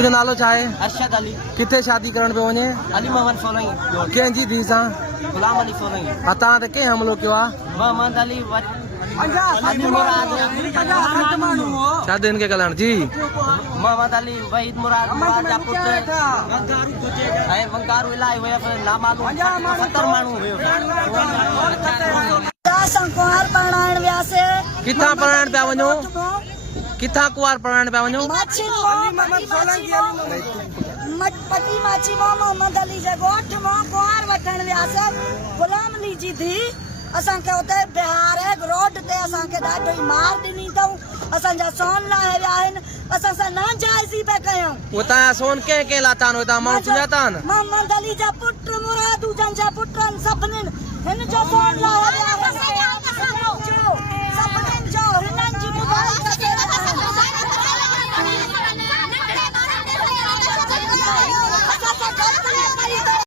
तुझो नालो छा है? अरशद अली। किथे शादी करण पे वने? अली मोहम्मद सोलही। कंहिंजी धी सां? गुलाम अली सोलही। तव्हां ते कंहिं हमलो कयो आहे? मोहम्मद अली अली मुराद छा दिन के कल्याण जी? मोहम्मद अली वहीद मुराद जा पुट ऐं वंगारू इलाही हुया पर नामालूम 70 माण्हू हुयो। असां कुंवार पढ़ाइण वियासीं। किथां पढ़ाइण पिया वञो? किथां कुंवार पढ़ाइण पिया वञो? पटी माची मोहम्मद अली जे ॻोठ मां कुंवार वठण वियासीं। गुलाम अली जी धी असांखे उते बिहार रोड ते असांखे ॾाढी मार ॾिनी अथऊं। असांजा सोन लाहे विया आहिनि। असां सां नाजाइज़ी पिया कयूं। उहो तव्हां सोन कंहिं कंहिं लाथा आहिनि? तव्हां माण्हू सुञाता आहिनि? मोहम्मद अली जा पुट मुराद जन जा पुटनि सभिनीनि हिन जो सोन लाहे विया।